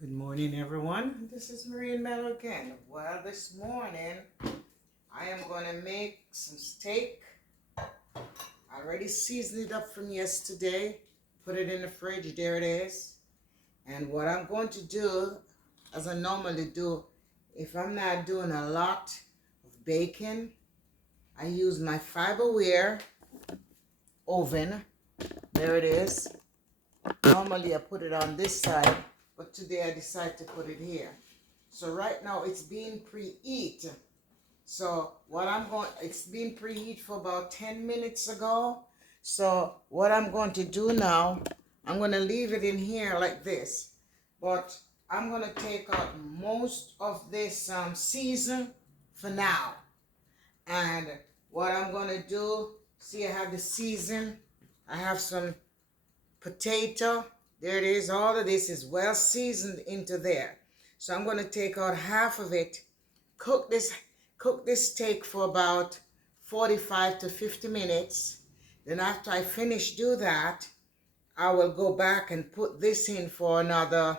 Good morning, everyone. This is Marie and Mello again. Well, this morning I am going to make some steak. I already seasoned it up from yesterday. Put it in the fridge. There it is. And what I'm going to do, as I normally do, if I'm not doing a lot of bacon, I use my fiberware oven. There it is. Normally I put it on this side, but today I decided to put it here. So right now it's being preheat. So it's been preheat for about 10 minutes ago. So what I'm going to do now, I'm going to leave it in here like this. But I'm going to take out most of this season for now. And what I'm going to do, see, I have the season. I have some potato. There it is. All of this is well seasoned into there. So I'm going to take out half of it, cook this steak for about 45 to 50 minutes. Then after I finish do that, I will go back and put this in for another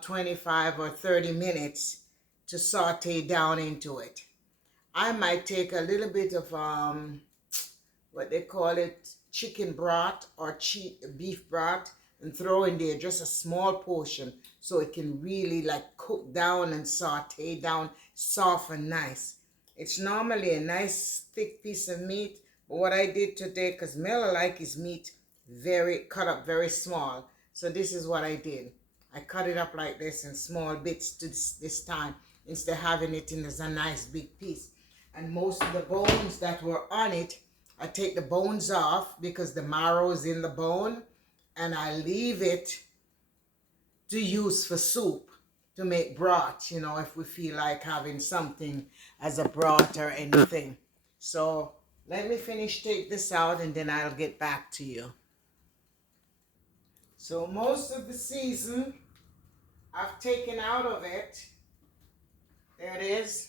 25 or 30 minutes to saute down into it. I might take a little bit of what they call it, chicken broth or beef broth, and throw in there just a small portion so it can really like cook down and saute down soft and nice. It's normally a nice thick piece of meat, but what I did today, because Mela like his meat cut up very small, so this is what I did. I cut it up like this in small bits this time, instead of having it in as a nice big piece. And most of the bones that were on it, I take the bones off because the marrow is in the bone, and I leave it to use for soup, to make broth, if we feel like having something as a broth or anything. So let me take this out and then I'll get back to you. So most of the season I've taken out of it. There it is.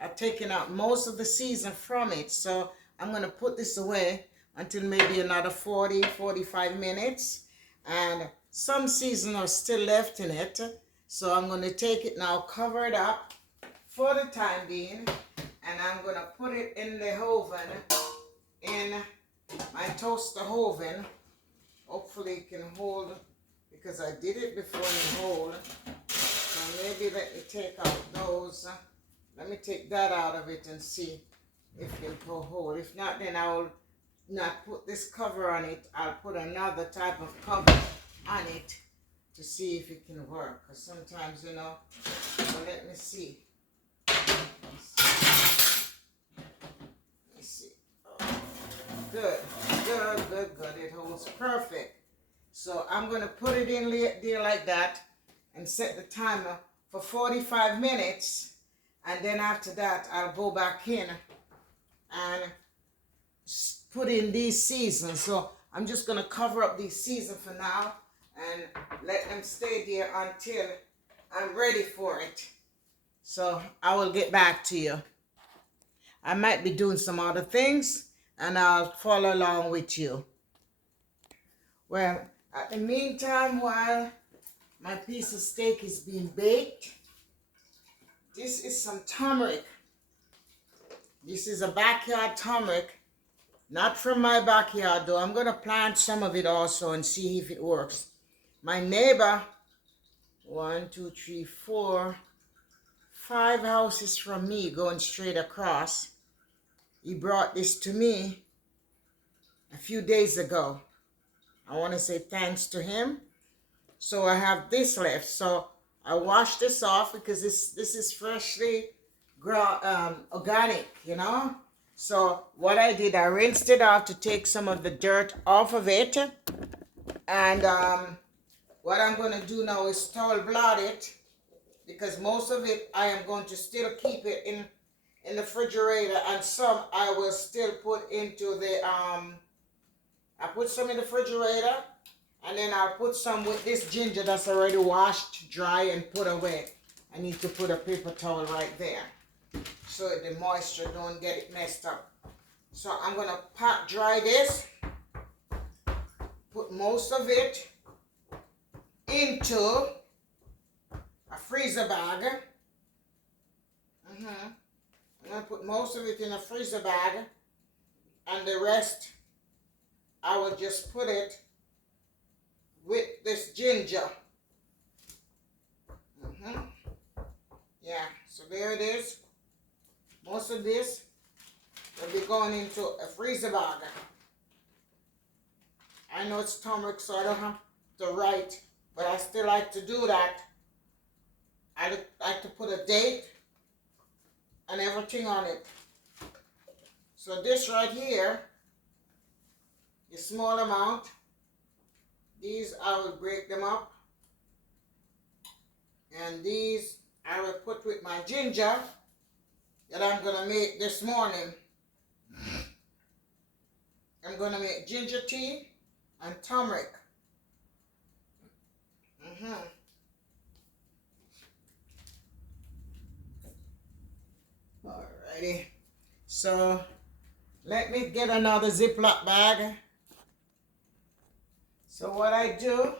I've taken out most of the season from it. So I'm going to put this away until maybe another 40-45 minutes. And some season are still left in it. So I'm going to take it now, cover it up for the time being. And I'm going to put it in the oven, in my toaster oven. Hopefully it can hold, because I did it before in hold. So maybe let me take out those. Let me take that out of it and see if it can hold. If not, then I will not put this cover on it. I'll put another type of cover on it to see if it can work. Because sometimes, well, let me see. Let me see. Oh, good. It holds perfect. So I'm going to put it in there like that and set the timer for 45 minutes. And then after that, I'll go back in and put in these seasons. So I'm just going to cover up these seasons for now and let them stay there until I'm ready for it. So I will get back to you. I might be doing some other things and I'll follow along with you. Well, at the meantime, while my piece of steak is being baked, this is some turmeric. This is a backyard turmeric. Not from my backyard though. I'm going to plant some of it also and see if it works. My neighbor, 1, 2, 3, 4, 5 houses from me going straight across, he brought this to me a few days ago. I want to say thanks to him. So I have this left. So I washed this off because this is freshly organic, So what I did, I rinsed it off to take some of the dirt off of it. And what I'm going to do now is towel blot it, because most of it I am going to still keep it in the refrigerator, and some I will still put into the I put some in the refrigerator, and then I'll put some with this ginger that's already washed, dry, and put away. I need to put a paper towel right there so the moisture don't get it messed up. So I'm going to pat dry this, put most of it into freezer bag. I'm going to put most of it in a freezer bag, and the rest I will just put it with this ginger. Yeah, so there it is. Most of this will be going into a freezer bag. I know it's turmeric, so I don't have to write, but I still like to do that. I like to put a date and everything on it. So this right here is small amount. These I will break them up. And these I will put with my ginger that I'm going to make this morning. I'm going to make ginger tea and turmeric. Alrighty. So let me get another Ziploc bag. So what I do,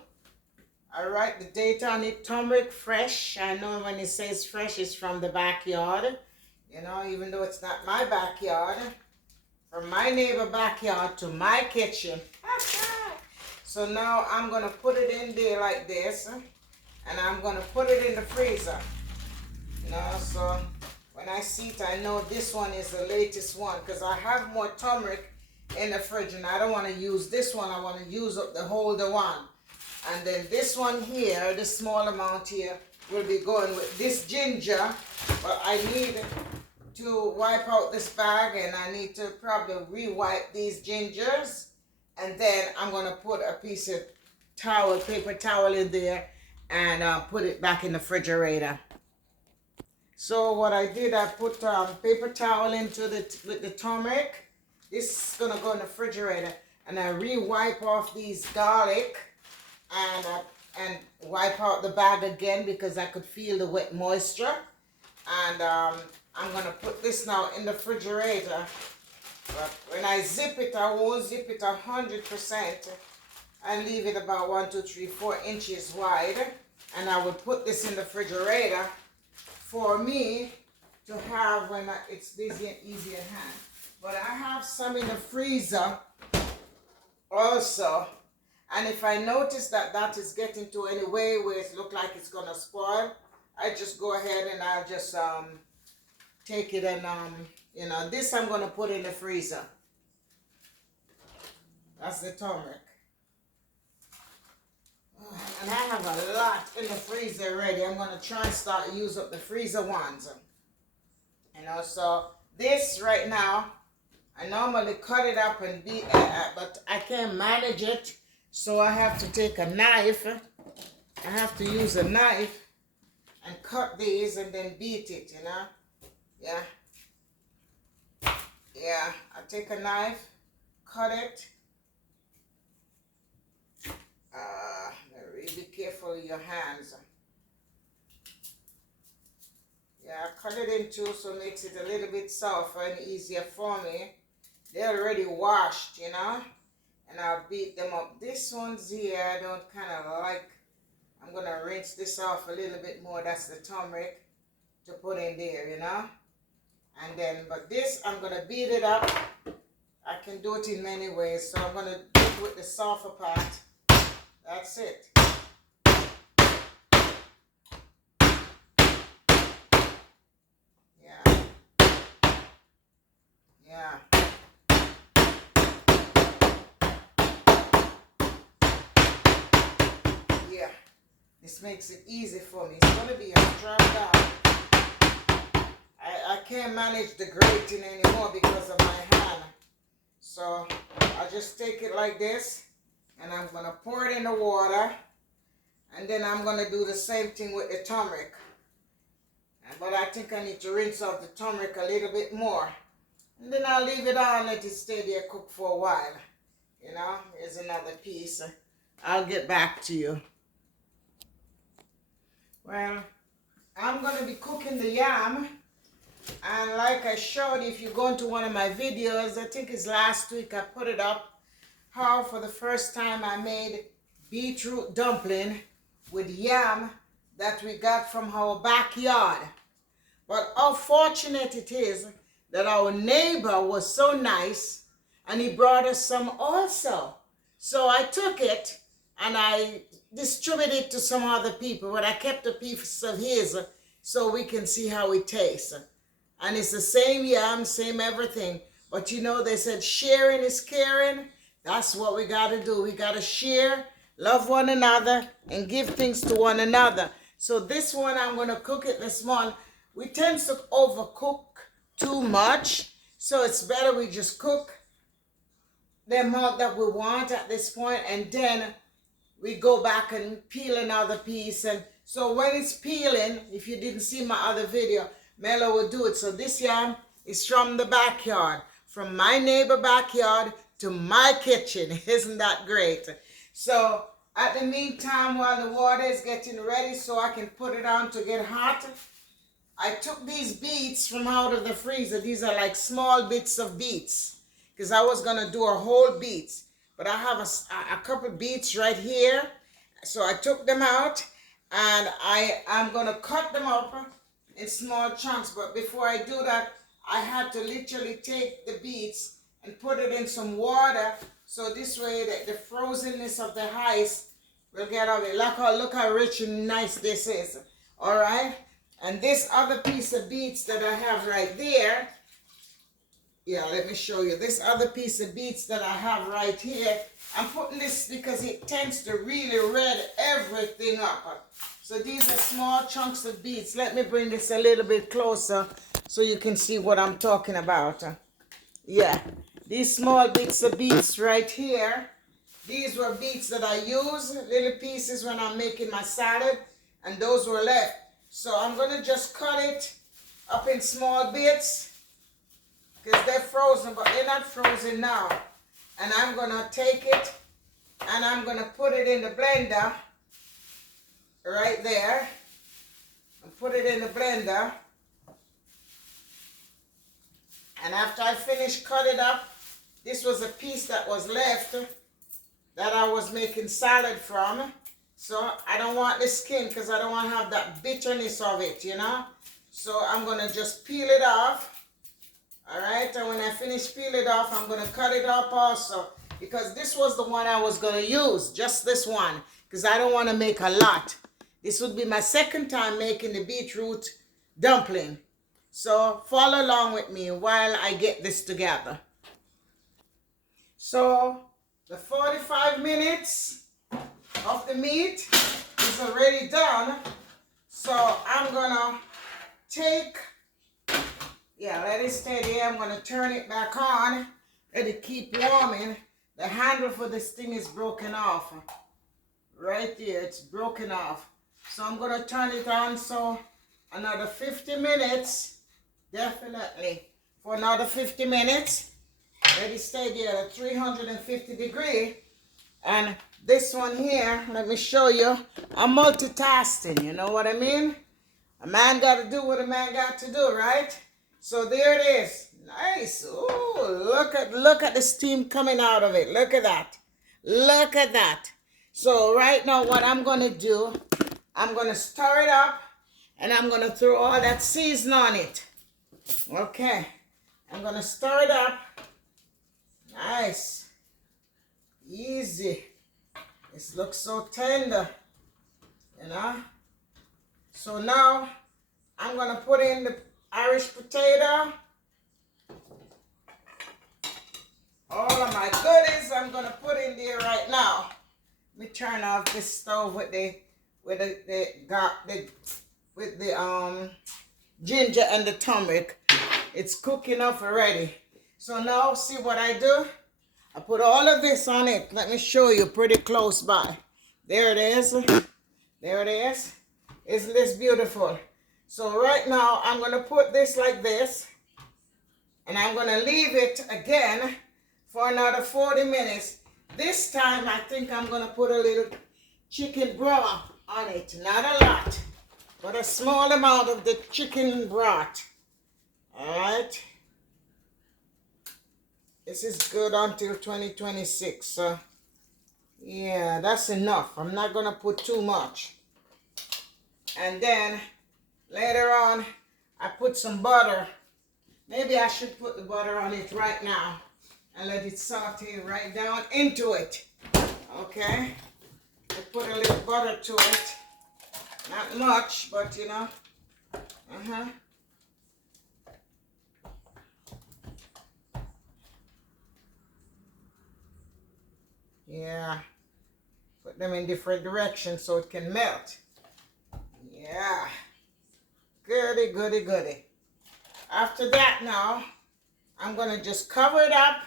I write the date on it, turmeric fresh. I know when it says fresh, it's from the backyard. You know, even though it's not my backyard. From my neighbor backyard to my kitchen. So now I'm going to put it in there like this. And I'm going to put it in the freezer. You know, so when I see it, I know this one is the latest one. Because I have more turmeric in the fridge. And I don't want to use this one. I want to use up the older one. And then this one here, this small amount here, will be going with this ginger. But I need to wipe out this bag, and I need to probably re-wipe these gingers. And then I'm going to put a piece of towel, paper towel in there, and put it back in the refrigerator. So what I did, I put paper towel into with the turmeric. This is going to go in the refrigerator. And I re-wipe off these garlic. And wipe out the bag again because I could feel the wet moisture. And I'm going to put this now in the refrigerator. But when I zip it, I won't zip it 100%. I leave it about 1, 2, 3, 4 inches wide. And I will put this in the refrigerator for me to have when it's busy and easy at hand. But I have some in the freezer also. And if I notice that that is getting to any way where it looks like it's going to spoil, I just go ahead and I'll just take it and, you know, this I'm going to put in the freezer. That's the turmeric. And I have a lot in the freezer already. I'm going to try and start to use up the freezer ones. You know, so this right now, I normally cut it up and but I can't manage it. So I have to take a knife. I have to use a knife and cut these and then beat it, you know. Yeah. Yeah, I take a knife, cut it. Really be careful with your hands. Yeah, I cut it in two so it makes it a little bit softer and easier for me. They're already washed, you know. And I'll beat them up. This one's here, I don't kind of like. I'm going to rinse this off a little bit more. That's the turmeric to put in there, you know. And then, but this, I'm going to beat it up. I can do it in many ways. So I'm going to do it with the softer part. That's it. Yeah. Yeah. This makes it easy for me. It's going to be a strap down. I can't manage the grating anymore because of my hand. So I'll just take it like this. And I'm going to pour it in the water. And then I'm going to do the same thing with the turmeric. But I think I need to rinse off the turmeric a little bit more. And then I'll leave it on, let it stay there, cook for a while. You know, here's another piece. I'll get back to you. Well, I'm going to be cooking the yam. And like I showed, if you go into one of my videos, I think it's last week I put it up, how for the first time I made beetroot dumpling with yam that we got from our backyard. But how fortunate it is that our neighbor was so nice and he brought us some also. So I took it and I distributed it to some other people, but I kept a piece of his so we can see how it tastes. And it's the same yam, same everything. But you know, they said sharing is caring. That's what we got to do. We got to share, love one another, and give things to one another. So this one, I'm going to cook it this morning. We tend to overcook too much. So it's better we just cook the amount that we want at this point, and then we go back and peel another piece. And so when it's peeling, if you didn't see my other video, Mello will do it. So this yam is from the backyard, from my neighbor backyard to my kitchen. Isn't that great? So at the meantime, while the water is getting ready so I can put it on to get hot, I took these beets from out of the freezer. These are like small bits of beets because I was going to do a whole beets. But I have a couple beets right here. So I took them out and I'm going to cut them up in small chunks. But before I do that, I had to literally take the beets and put it in some water. So this way the frozenness of the ice will get out of it. Look how rich and nice this is. All right. And this other piece of beets that I have right there, yeah, let me show you. This other piece of beets that I have right here, I'm putting this because it tends to really red everything up. So these are small chunks of beets. Let me bring this a little bit closer so you can see what I'm talking about. Yeah, these small bits of beets right here, these were beets that I use, little pieces when I'm making my salad, and those were left. So I'm going to just cut it up in small bits because they're frozen, but they're not frozen now. And I'm going to take it and I'm going to put it in the blender right there. And put it in the blender. And after I finish cut it up, this was a piece that was left that I was making salad from. So I don't want the skin because I don't want to have that bitterness of it, you know. So I'm going to just peel it off. All right. And when I finish peel it off, I'm going to cut it up also. Because this was the one I was going to use. Just this one. Because I don't want to make a lot. This would be my second time making the beetroot dumpling. So follow along with me while I get this together. So the 45 minutes of the meat is already done. So I'm gonna take, let it stay there. I'm gonna turn it back on. Let it keep warming. The handle for this thing is broken off. Right there, it's broken off. So I'm gonna turn it on. So another 50 minutes, definitely. For another 50 minutes. Let it stay there at 350 degrees. And this one here, let me show you. I'm multitasking, you know what I mean? A man got to do what a man got to do, right? So there it is. Nice. Ooh, look at the steam coming out of it. Look at that. Look at that. So right now what I'm going to do, I'm going to stir it up and I'm going to throw all that seasoning on it. Okay. I'm going to stir it up. Nice. Easy. This looks so tender, you know. So now I'm going to put in the Irish potato. All of my goodies I'm going to put in there right now. Let me turn off this stove with the ginger and the turmeric. It's cooking up already. So now see what I do? I put all of this on it. Let me show you pretty close by. There it is. There it is. Isn't this beautiful? So right now I'm going to put this like this. And I'm going to leave it again for another 40 minutes. This time I think I'm going to put a little chicken broth on it. Not a lot, but a small amount of the chicken broth. All right. This is good until 2026. So, yeah, that's enough. I'm not going to put too much. And then later on, I put some butter. Maybe I should put the butter on it right now and let it saute right down into it. Okay? I put a little butter to it. Not much, but you know. Yeah. Put them in different directions so it can melt. Yeah. Goody, goody, goody. After that now, I'm going to just cover it up,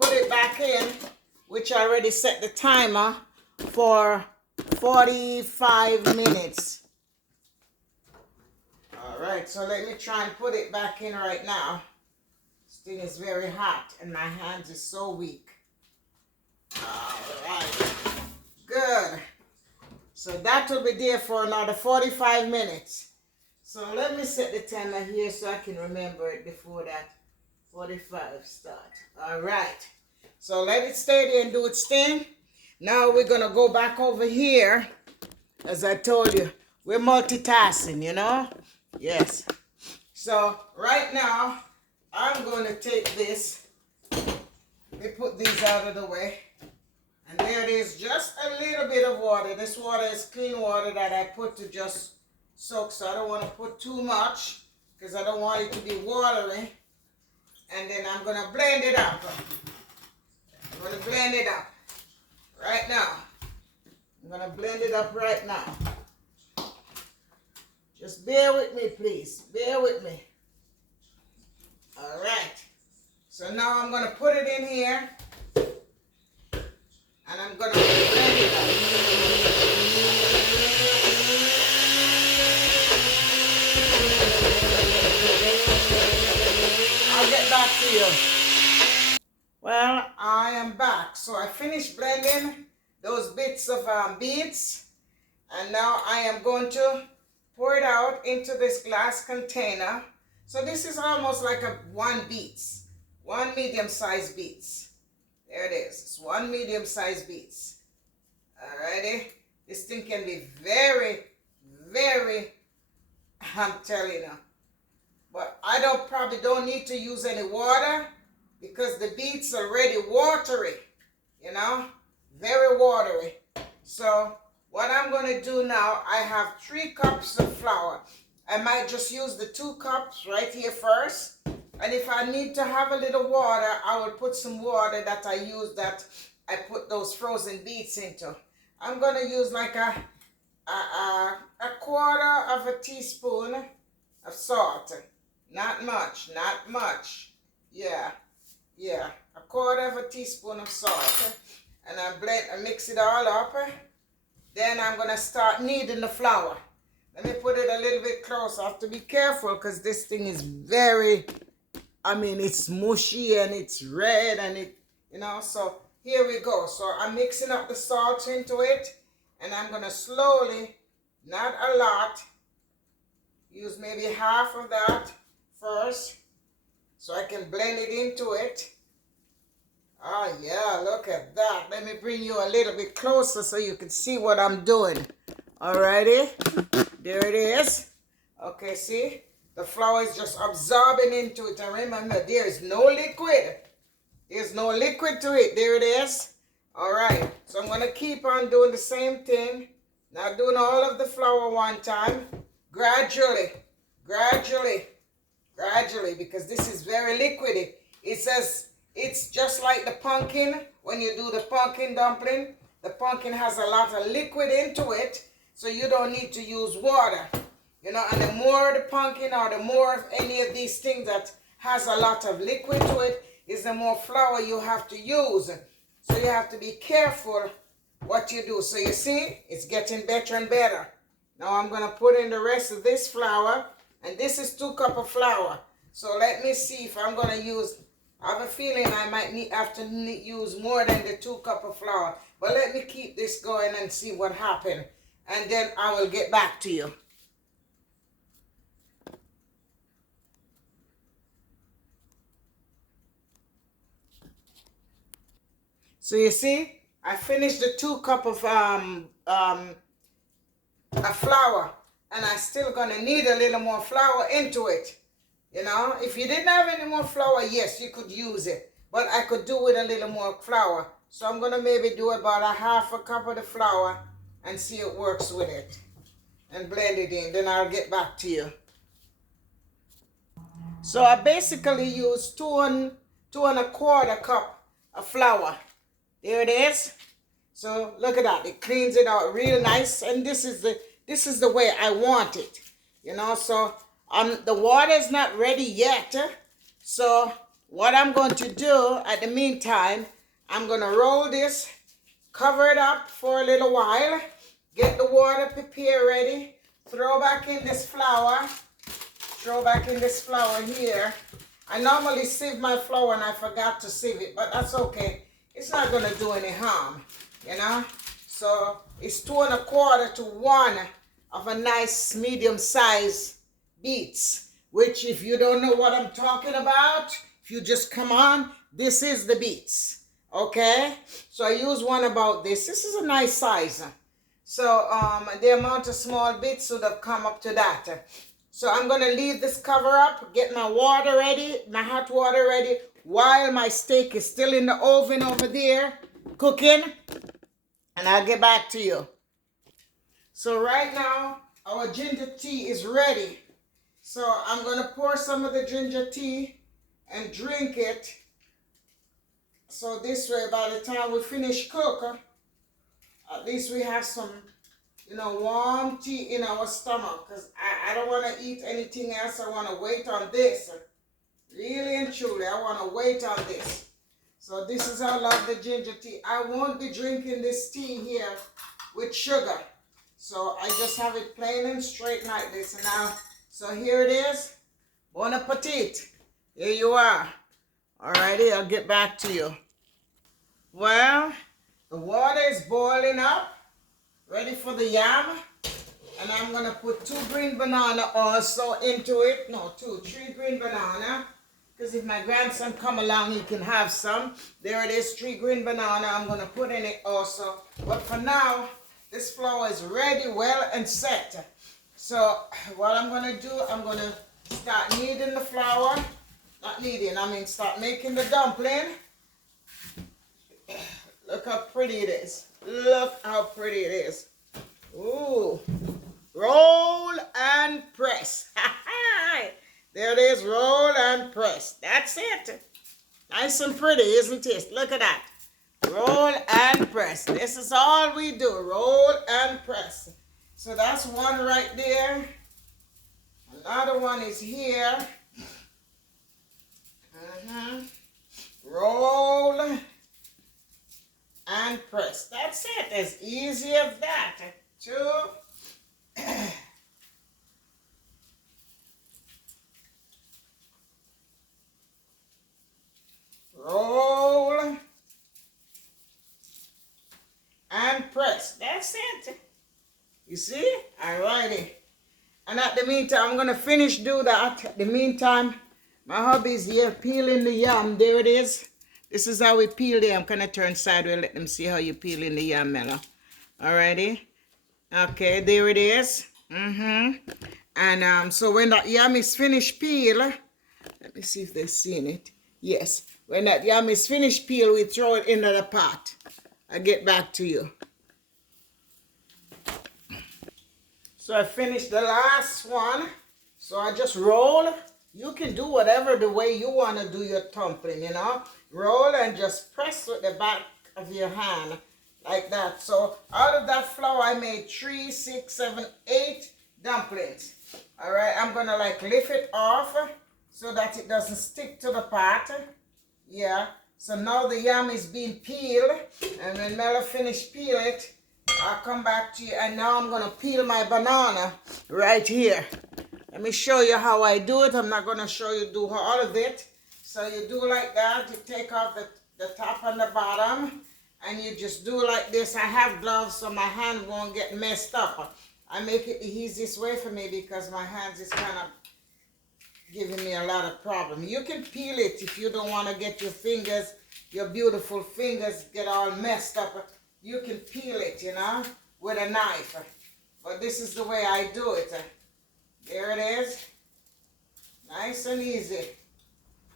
put it back in, which I already set the timer for 45 minutes. All right, so let me try and put it back in right now. This thing is very hot and my hands are so weak. All right, good. So that will be there for another 45 minutes. So let me set the timer here so I can remember it before that 45 start. All right. So let it stay there and do its thing. Now we're going to go back over here. As I told you, we're multitasking, you know? Yes. So right now, I'm going to take this. Let me put these out of the way. And there it is, just a little bit of water. This water is clean water that I put to just soak. So I don't want to put too much because I don't want it to be watery. And then I'm going to blend it up. I'm going to blend it up right now. I'm going to blend it up right now. Just bear with me, please. Bear with me. All right. So now I'm going to put it in here. And I'm going to blend it up. I'll get back to you. Well, I am back. So I finished blending those bits of beets. And now I am going to pour it out into this glass container. So this is almost like one medium-sized beets. There it is. It's one medium-sized beets. Alrighty. This thing can be very, very, I'm telling you. But I probably don't need to use any water because the beets are already watery. You know? Very watery. So what I'm going to do now, I have 3 cups of flour. I might just use the 2 cups right here first. And if I need to have a little water, I will put some water that I use that I put those frozen beets into. I'm going to use like a quarter of a teaspoon of salt. Not much, not much. Yeah, a quarter of a teaspoon of salt. And I mix it all up. Then I'm going to start kneading the flour. Let me put it a little bit closer. I have to be careful because this thing is very, it's mushy and it's red and it, so here we go. So I'm mixing up the salt into it and I'm going to slowly, not a lot, use maybe half of that first so I can blend it into it. Oh yeah, look at that. Let me bring you a little bit closer so you can see what I'm doing. Alrighty, there it is. Okay, see? The flour is just absorbing into it. And remember, there is no liquid. There's no liquid to it. There it is. Alright, so I'm going to keep on doing the same thing. Not doing all of the flour one time. Gradually, because this is very liquidy. It says it's just like the pumpkin. When you do the pumpkin dumpling, the pumpkin has a lot of liquid into it, so you don't need to use water. And the more the pumpkin or the more of any of these things that has a lot of liquid to it is the more flour you have to use. So you have to be careful what you do. So you see, it's getting better and better. Now I'm going to put in the rest of this flour. And this is 2 cups of flour. So let me see if I'm going to use, I have a feeling I might have to use more than the 2 cups of flour. But let me keep this going and see what happens. And then I will get back to you. So you see, I finished the 2 cups of a flour, and I still gonna need a little more flour into it. You know, if you didn't have any more flour, yes, you could use it, but I could do with a little more flour. So I'm gonna maybe do about a half a cup of the flour and see it works with it, and blend it in. Then I'll get back to you. So I basically use two and a quarter cup of flour. There it is. So look at that. It cleans it out real nice, and this is the way I want it. You know, so the water is not ready yet. So what I'm going to do at the meantime, I'm going to roll this, cover it up for a little while, get the water prepared ready, throw back in this flour here. I normally sieve my flour and I forgot to sieve it, but that's okay. It's not going to do any harm, you know. So it's 2 1/4 to 1 of a nice medium size beets, which if you don't know what I'm talking about, if you just come on, this is the beets, okay? So I use one about this. This is a nice size. So the amount of small bits would have come up to that. So I'm going to leave this cover up, get my water ready, my hot water ready, while my steak is still in the oven over there cooking, and I'll get back to you. So right now, our ginger tea is ready. So I'm going to pour some of the ginger tea and drink it. So this way, by the time we finish cook, at least we have some, you know, warm tea in our stomach, because I don't want to eat anything else. I want to wait on this. Really and truly, I want to wait on this. So this is how I love the ginger tea. I won't be drinking this tea here with sugar. So I just have it plain and straight like this. And now, so here it is. Bon appetit. Here you are. Alrighty, I'll get back to you. Well, the water is boiling up, ready for the yam. And I'm going to put 2 green banana also into it. No, 3 green banana. Because if my grandson come along, he can have some. There it is, 3 green banana. I'm going to put in it also. But for now, this flour is ready, well and set. So what I'm going to do, I'm going to start kneading the flour. Not kneading, I mean start making the dumpling. Look how pretty it is. Look how pretty it is. Ooh. Roll and press. There it is, roll and press. That's it. Nice and pretty, isn't it? Look at that. Roll and press. This is all we do, roll and press. So that's one right there. Another one is here. Roll and press. That's it, as easy as that. 2. Roll and press. That's it. You see? Alrighty. And at the meantime, I'm going to finish do that. At the meantime, my hubby's here peeling the yam. There it is. This is how we peel the yam. Can I turn sideways? Let them see how you peel in the yam, Mella. Alrighty. Okay, there it is. And so when that yam is finished peel, let me see if they're seeing it. Yes. When that yam is finished peel, we throw it into the pot. I'll get back to you. So I finished the last one. So I just roll. You can do whatever the way you want to do your dumpling, you know. Roll and just press with the back of your hand like that. So out of that flour, I made 3, 6, 7, 8 dumplings. All right, I'm going to like lift it off so that it doesn't stick to the pot. Yeah, so now the yam is being peeled. And when Mella finish peel it, I'll come back to you. And now I'm going to peel my banana right here. Let me show you how I do it. I'm not going to show you do all of it. So you do like that. You take off the top and the bottom. And you just do like this. I have gloves so my hand won't get messed up. I make it the easiest way for me because my hands is kind of giving me a lot of problem. You can peel it if you don't want to get your fingers, your beautiful fingers get all messed up. You can peel it, you know, with a knife. but this is the way I do it. There it is. Nice and easy.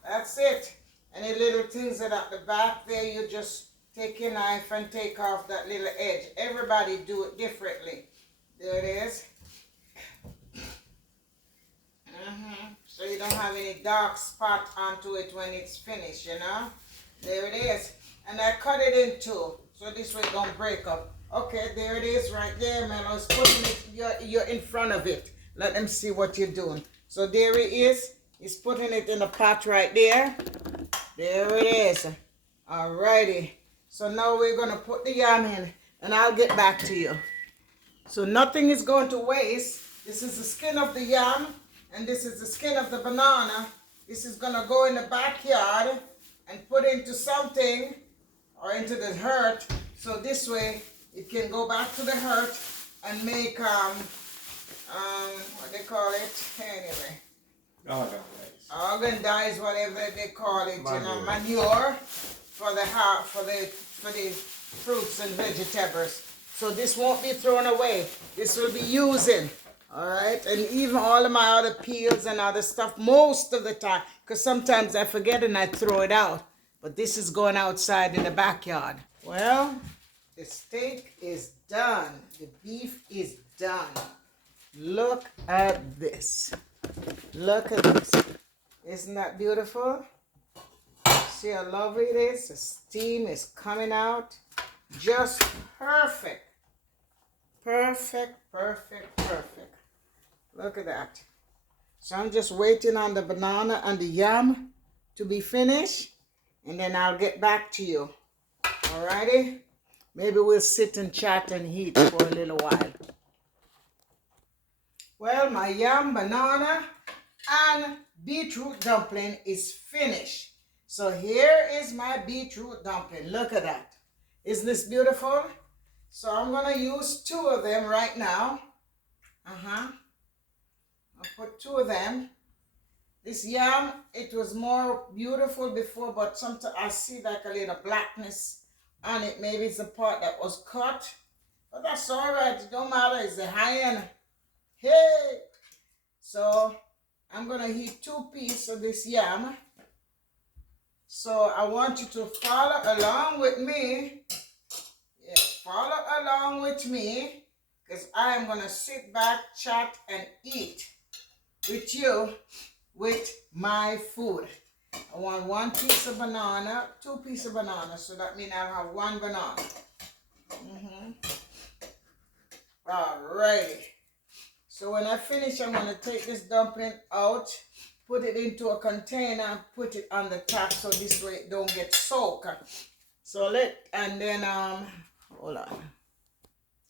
That's it. Any little things that at the back there, you just take your knife and take off that little edge. Everybody do it differently. There it is. So you don't have any dark spot onto it when it's finished, you know. There it is. And I cut it in two, so this way it don't break up. Okay, there it is right there, man. I was putting it, you're in front of it. Let them see what you're doing. So there it is. He's putting it in the pot right there. There it is. Alrighty. So now we're going to put the yam in, and I'll get back to you. So nothing is going to waste. This is the skin of the yam, and this is the skin of the banana. This is going to go in the backyard and put into something or into the hearth. So this way it can go back to the hearth and make, what they call it, anyway. Organ dyes, whatever they call it, manure. You know, manure for the fruits and vegetables. So this won't be thrown away. This will be using. All right, and even all of my other peels and other stuff most of the time, because sometimes I forget and I throw it out. But this is going outside in the backyard. Well, the steak is done. The beef is done. Look at this. Look at this. Isn't that beautiful? See how lovely it is? The steam is coming out. Just perfect. Perfect, perfect, perfect. Look at that. So I'm just waiting on the banana and the yam to be finished, and then I'll get back to you. Alrighty? Maybe we'll sit and chat and eat for a little while. Well, my yam, banana, and beetroot dumpling is finished. So here is my beetroot dumpling. Look at that. Isn't this beautiful? So I'm going to use two of them right now. I'll put two of them. This yam, it was more beautiful before, but sometimes I see like a little blackness on it. Maybe it's the part that was cut. But that's all right. It don't matter. It's the iron. Hey! So I'm going to heat 2 pieces of this yam. So I want you to follow along with me. Yes, follow along with me, because I am going to sit back, chat, and eat with you with my food. I want 1 piece of banana, 2 pieces of banana, so that means I'll have 1 banana. Alrighty. So when I finish, I'm going to take this dumpling out, put it into a container, put it on the top so this way it don't get soaked. So hold on.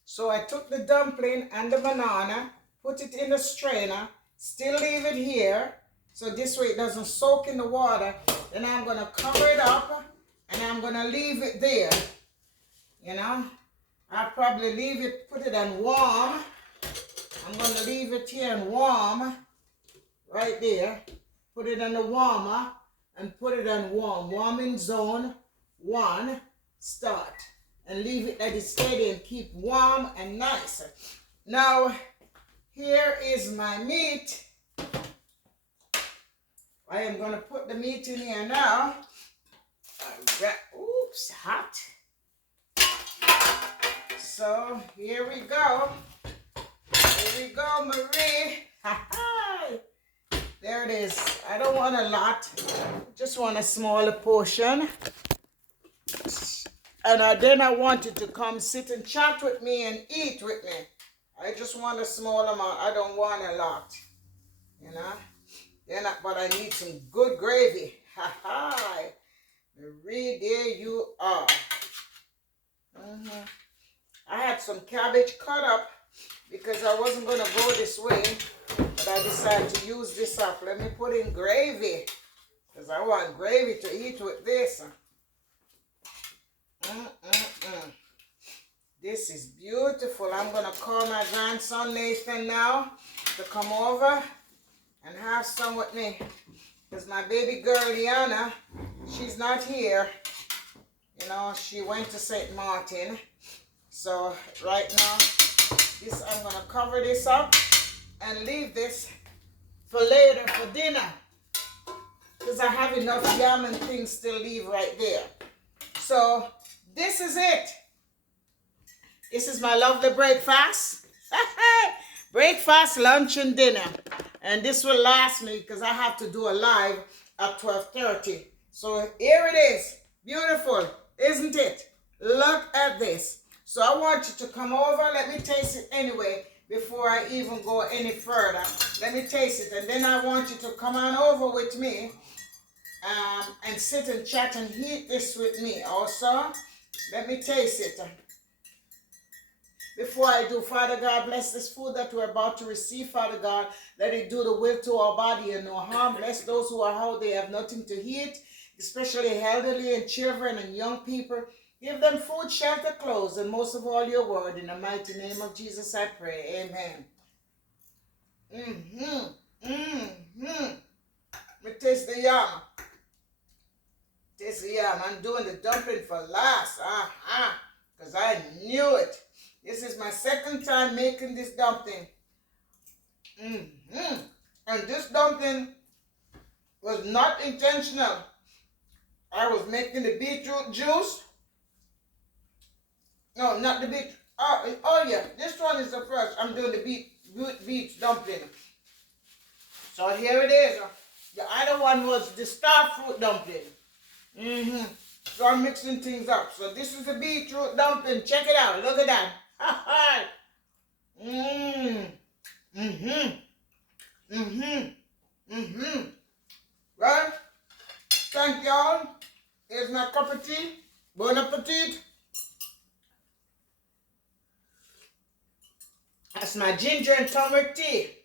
So I took the dumpling and the banana, put it in the strainer, still leave it here, so this way it doesn't soak in the water. Then I'm going to cover it up, and I'm going to leave it there. You know, I'll probably leave it, put it on warm. I'm going to leave it here and warm, right there. Put it in the warmer and put it on warm. Warming zone 1, start. And leave it let it steady and keep warm and nice. Now, here is my meat. I am going to put the meat in here now. Oops, hot. So, here we go. Here we go, Marie. There it is. I don't want a lot. Just want a smaller portion. And then I want you to come sit and chat with me and eat with me. I just want a small amount. I don't want a lot. You know? But I need some good gravy. Marie, there you are. I had some cabbage cut up because I wasn't going to go this way. But I decided to use this up. Let me put in gravy, because I want gravy to eat with this. This is beautiful. I'm going to call my grandson Nathan now to come over and have some with me. Because my baby girl, Liana, she's not here. You know, she went to St. Martin. So right now, This, I'm gonna cover this up and leave this for later for dinner, because I have enough yam and things to leave right there. So this is it. This is my lovely breakfast. Breakfast, lunch, and dinner. And this will last me because I have to do a live at 12:30. So here it is. Beautiful, isn't it? Look at this. So I want you to come over. Let me taste it anyway before I even go any further. Let me taste it. And then I want you to come on over with me and sit and chat and eat this with me also. Let me taste it. Before I do, Father God, bless this food that we're about to receive, Father God. Let it do the will to our body and no harm. Bless those who are out, they have nothing to eat, especially elderly and children and young people. Give them food, shelter, clothes, and most of all your word. In the mighty name of Jesus I pray. Amen. Let me taste the yam. Taste the yam. I'm doing the dumpling for last. Because I knew it. This is my second time making this dumpling. And this dumpling was not intentional. I was making the beetroot juice. No, not the beetroot. Oh yeah, this one is the first. I'm doing the beet dumpling. So here it is. The other one was the star fruit dumpling. So I'm mixing things up. So this is the beetroot dumpling. Check it out. Look at that. Right? Thank y'all. Here's my cup of tea. Bon appetit. That's my ginger and turmeric tea.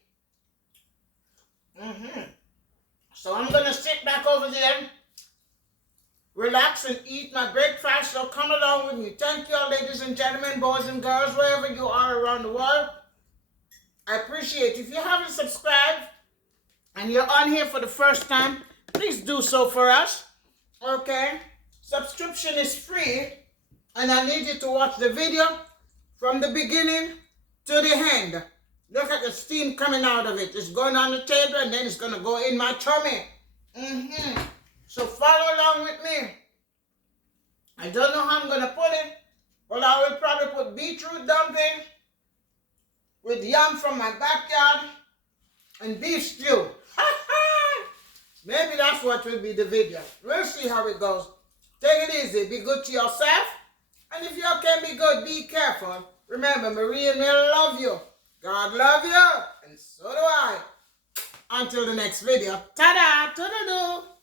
So I'm going to sit back over there, relax and eat my breakfast. So come along with me. Thank you all, ladies and gentlemen, boys and girls, wherever you are around the world. I appreciate it. If you haven't subscribed and you're on here for the first time, please do so for us. Okay? Subscription is free, and I need you to watch the video from the beginning to the end. Look at the steam coming out of it. It's going on the table and then it's going to go in my tummy. So follow along with me. I don't know how I'm going to put it, but I will probably put beetroot dumpling with yam from my backyard and beef stew. Maybe that's what will be the video. We'll see how it goes. Take it easy. Be good to yourself. And if you can be good, be careful. Remember, Marie and me love you. God love you. And so do I. Until the next video. Ta-da! Ta-da-doo!